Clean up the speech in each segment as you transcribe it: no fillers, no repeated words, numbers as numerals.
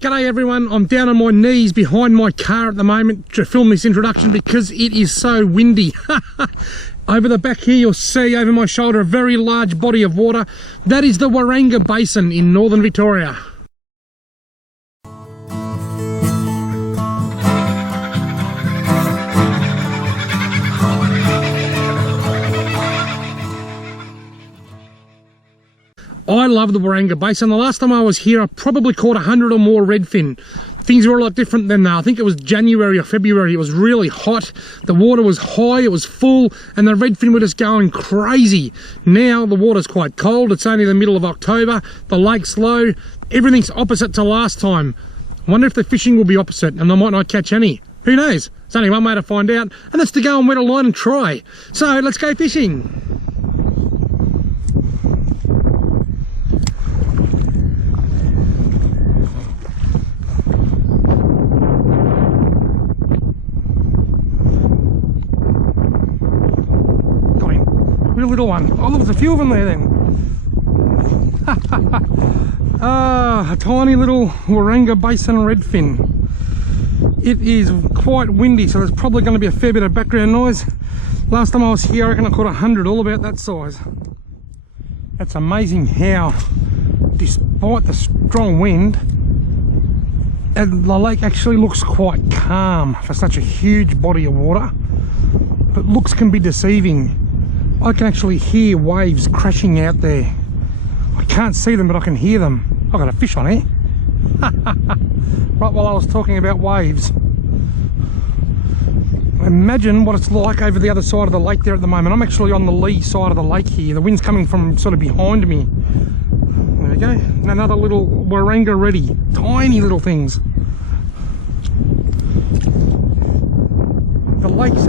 G'day everyone, I'm down on my knees behind my car at the moment to film this introduction because it is so windy. Over the back here you'll see over my shoulder a very large body of water. That is the Waranga Basin in northern Victoria. I love the Waranga Basin. The last time I was here, I probably caught 100 or more redfin. Things were a lot different than now. I think it was January or February. It was really hot. The water was high, it was full, and the redfin were just going crazy. Now the water's quite cold. It's only the middle of October. The lake's low. Everything's opposite to last time. I wonder if the fishing will be opposite and I might not catch any. Who knows? There's only one way to find out, and that's to go and wet a line and try. So let's go fishing. Real little one. Oh, there was a few of them there then. A tiny little Waranga Basin redfin. It is quite windy, so there's probably going to be a fair bit of background noise. Last time I was here, I reckon I caught 100, all about that size. That's amazing how, despite the strong wind, the lake actually looks quite calm for such a huge body of water. But looks can be deceiving. I can actually hear waves crashing out there. I can't see them, but I can hear them. I've got a fish on here. Right while I was talking about waves. Imagine what it's like over the other side of the lake there at the moment. I'm actually on the lee side of the lake here. The wind's coming from sort of behind me. There we go. Another little Waranga ready. Tiny little things. The wind's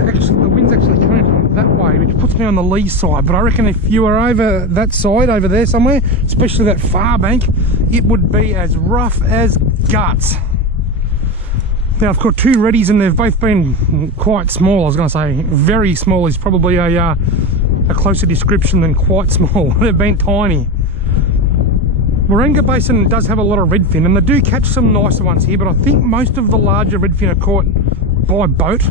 actually coming from that way, which puts me on the lee side, but I reckon if you were over that side, over there somewhere, especially that far bank, it would be as rough as guts. Now I've caught two reddies and they've both been quite small. I was going to say very small is probably a closer description than quite small. They've been tiny. Waranga Basin does have a lot of redfin and they do catch some nicer ones here, but I think most of the larger redfin are caught by boat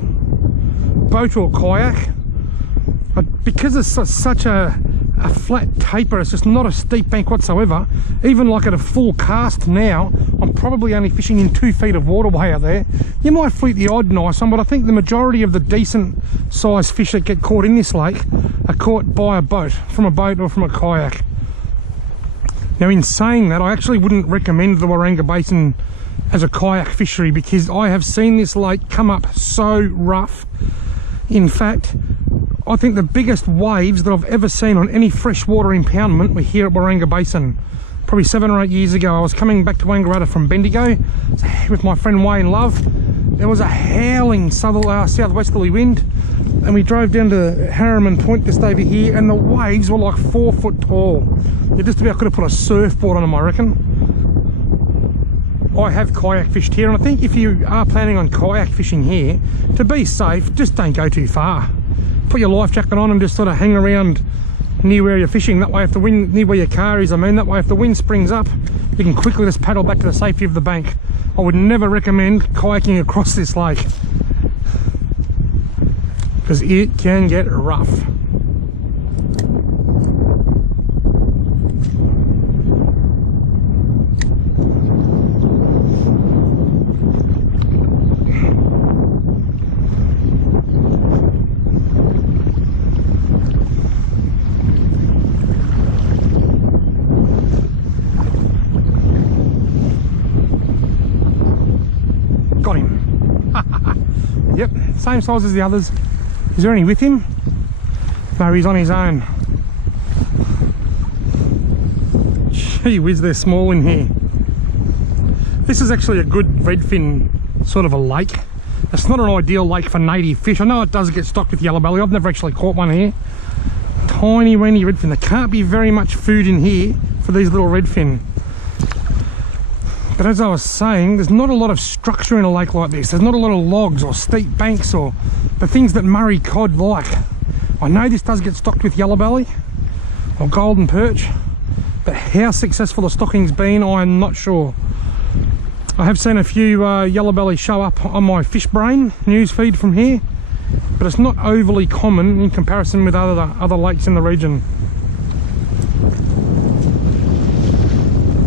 or kayak. But because it's such a flat taper, it's just not a steep bank whatsoever. Even like at a full cast now, I'm probably only fishing in 2 feet of waterway out there. You might fleet the odd nice one, but I think the majority of the decent sized fish that get caught in this lake are caught by a boat, from a boat or from a kayak. Now in saying that, I actually wouldn't recommend the Waranga Basin as a kayak fishery because I have seen this lake come up so rough. In fact, I think the biggest waves that I've ever seen on any freshwater impoundment were here at Waranga Basin. Probably 7 or 8 years ago, I was coming back to Wangaratta from Bendigo with my friend Wayne Love. There was a howling southwesterly wind, and we drove down to Harriman Point just over here, and the waves were like 4 foot tall. You just about could have put a surfboard on them, I reckon. I have kayak fished here, and I think if you are planning on kayak fishing here, to be safe, just don't go too far. Put your life jacket on and just sort of hang around near where you're fishing. That way, if the wind, near where your car is, that way if the wind springs up, you can quickly just paddle back to the safety of the bank. I would never recommend kayaking across this lake because it can get rough. Got him. Yep, same size as the others. Is there any with him? No, he's on his own. Gee whiz, they're small in here. This is actually a good redfin sort of a lake. It's not an ideal lake for native fish. I know it does get stocked with yellow belly. I've never actually caught one here. Tiny weeny redfin. There can't be very much food in here for these little redfin. But as I was saying, there's not a lot of structure in a lake like this. There's not a lot of logs or steep banks or the things that Murray cod like. I know this does get stocked with yellow belly or golden perch, but how successful the stocking's been, I'm not sure. I have seen a few yellow belly show up on my fish brain news feed from here, but it's not overly common in comparison with other lakes in the region.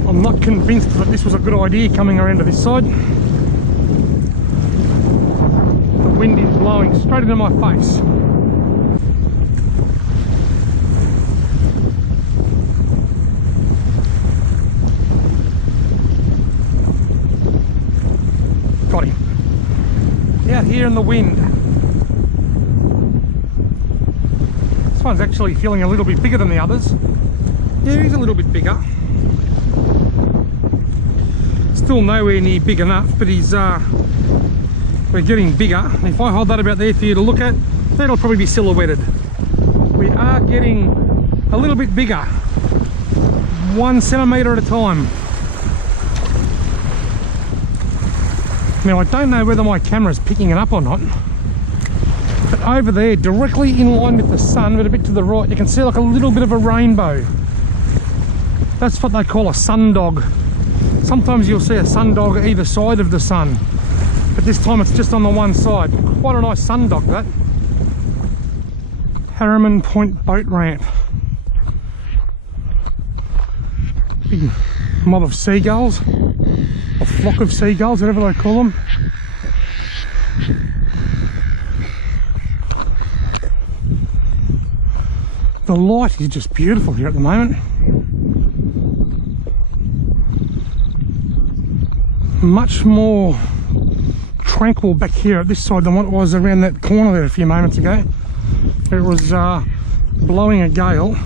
I'm not convinced that this was a good idea coming around to this side. The wind is blowing straight into my face. Got him. Out here in the wind. This one's actually feeling a little bit bigger than the others. Yeah, he's a little bit bigger. Still nowhere near big enough, but he's we're getting bigger. If I hold that about there for you to look at, that'll probably be silhouetted. We are getting a little bit bigger, 1 centimetre at a time. Now I don't know whether my camera's picking it up or not, but over there, directly in line with the sun, but a bit to the right, you can see like a little bit of a rainbow. That's what they call a sundog. Sometimes you'll see a sundog either side of the sun, but this time it's just on the one side. Quite a nice sundog, that. Harriman Point boat ramp. Big mob of seagulls, a flock of seagulls, whatever they call them. The light is just beautiful here at the moment. Much more tranquil back here at this side than what it was around that corner there a few moments ago. It was blowing a gale.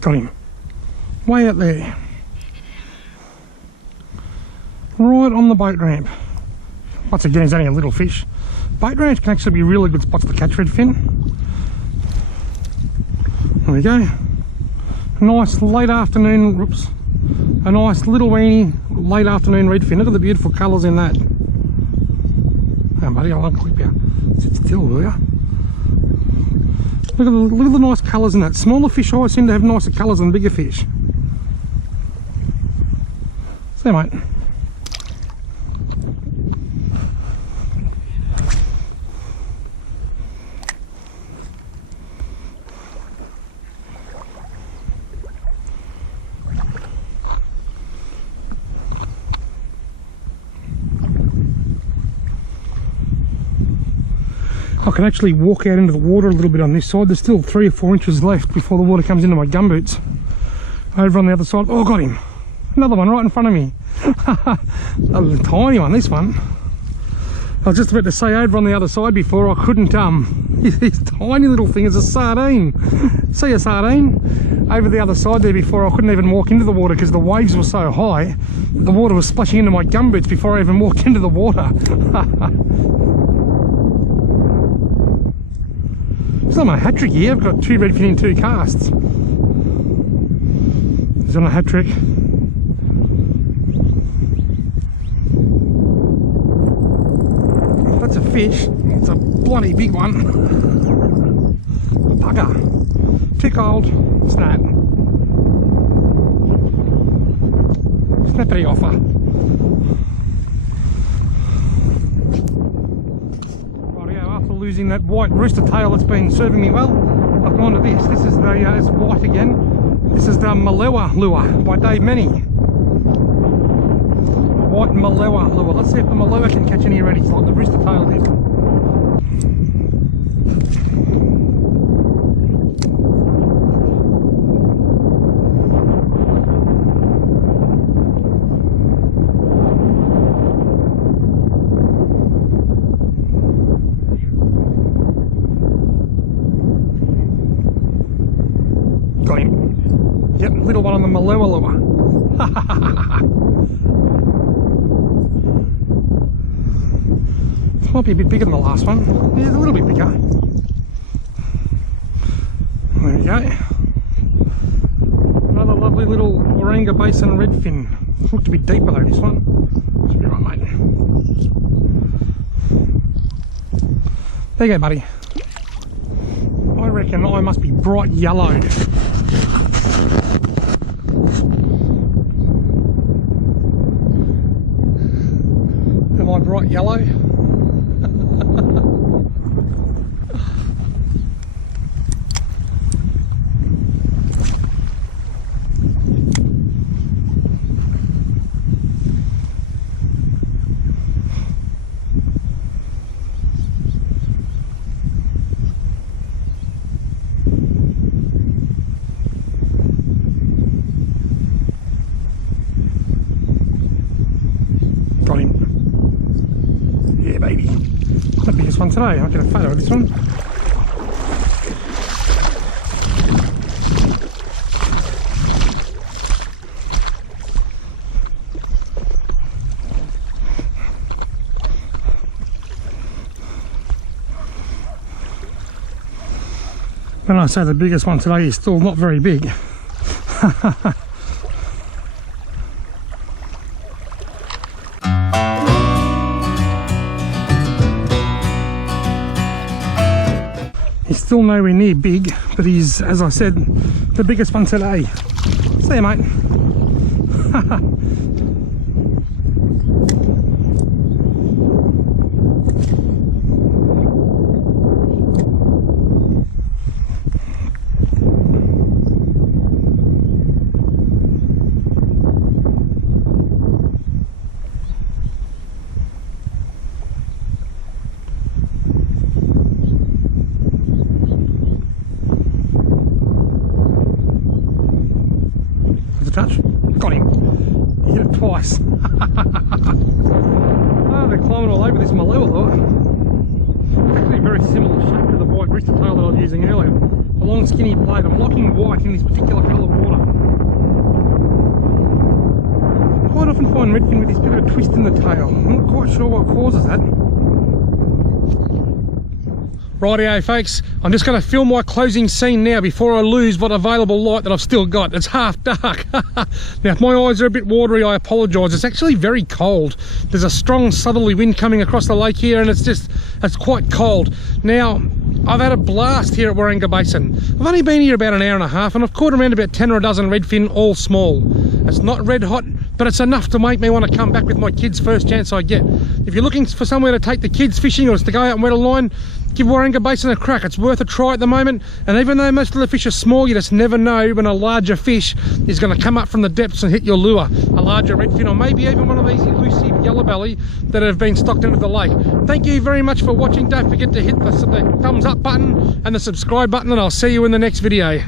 Got him. Way out there. Right on the boat ramp. Once again, he's only a little fish. Boat ramps can actually be really good spots to catch redfin. There we go. A nice late afternoon, whoops. A nice little weeny late afternoon redfin. Look at the beautiful colours in that. Oh buddy, I won't clip you. Sit still, will you? Look at the nice colours in that. Smaller fish always seem to have nicer colours than bigger fish. So mate. I can actually walk out into the water a little bit on this side. There's still 3 or 4 inches left before the water comes into my gumboots. Over on the other side, oh, got him. Another one right in front of me. A tiny one, this one. I was just about to say over on the other side before, I couldn't, this tiny little thing is a sardine. See a sardine? Over the other side there before, I couldn't even walk into the water because the waves were so high. The water was splashing into my gumboots before I even walked into the water. It's not my hat trick here. I've got 2 redfin in 2 casts. He's on a hat trick. That's a fish. It's a bloody big one. Bugger. Too cold. Snap. Snappity offer. Losing that white rooster tail that's been serving me well, I've gone to this. This is the it's white again. This is the Malewa lure by Dave Menny. White Malewa lure. Let's see if the Malewa can catch any reddies like the rooster tail did. Yep, little one on the Malewa lure. This might be a bit bigger than the last one. Yeah, it's a little bit bigger. There we go. Another lovely little Waranga Basin redfin. Looked to be deeper though, this one. Should be right, mate. There you go, buddy. I reckon I must be bright yellow. Am I bright yellow? Got him. Yeah, baby. The biggest one today. I'll get a photo of this one. When I say the biggest one today, is still not very big. He's still nowhere near big, but he's, as I said, the biggest one today. See you, mate. Touch. Got him. He hit it twice. Oh, they're climbing all over this maloo, look. It's actually a very similar shape to the white bristol tail that I was using earlier. A long skinny blade. I'm locking white in this particular colour water. I quite often find redfin with this bit of a twist in the tail. I'm not quite sure what causes that. Rightio folks, I'm just going to film my closing scene now before I lose what available light that I've still got. It's half dark. Now if my eyes are a bit watery, I apologise. It's actually very cold. There's a strong southerly wind coming across the lake here and it's quite cold. Now, I've had a blast here at Waranga Basin. I've only been here about an hour and a half and I've caught around about 10 or a dozen redfin, all small. It's not red hot, but it's enough to make me want to come back with my kids first chance I get. If you're looking for somewhere to take the kids fishing or just to go out and wet a line, give Waranga Basin a crack. It's worth a try at the moment, and even though most of the fish are small, you just never know when a larger fish is going to come up from the depths and hit your lure. A larger redfin or maybe even one of these elusive yellow belly that have been stocked into the lake. Thank you very much for watching. Don't forget to hit the thumbs up button and the subscribe button, and I'll see you in the next video.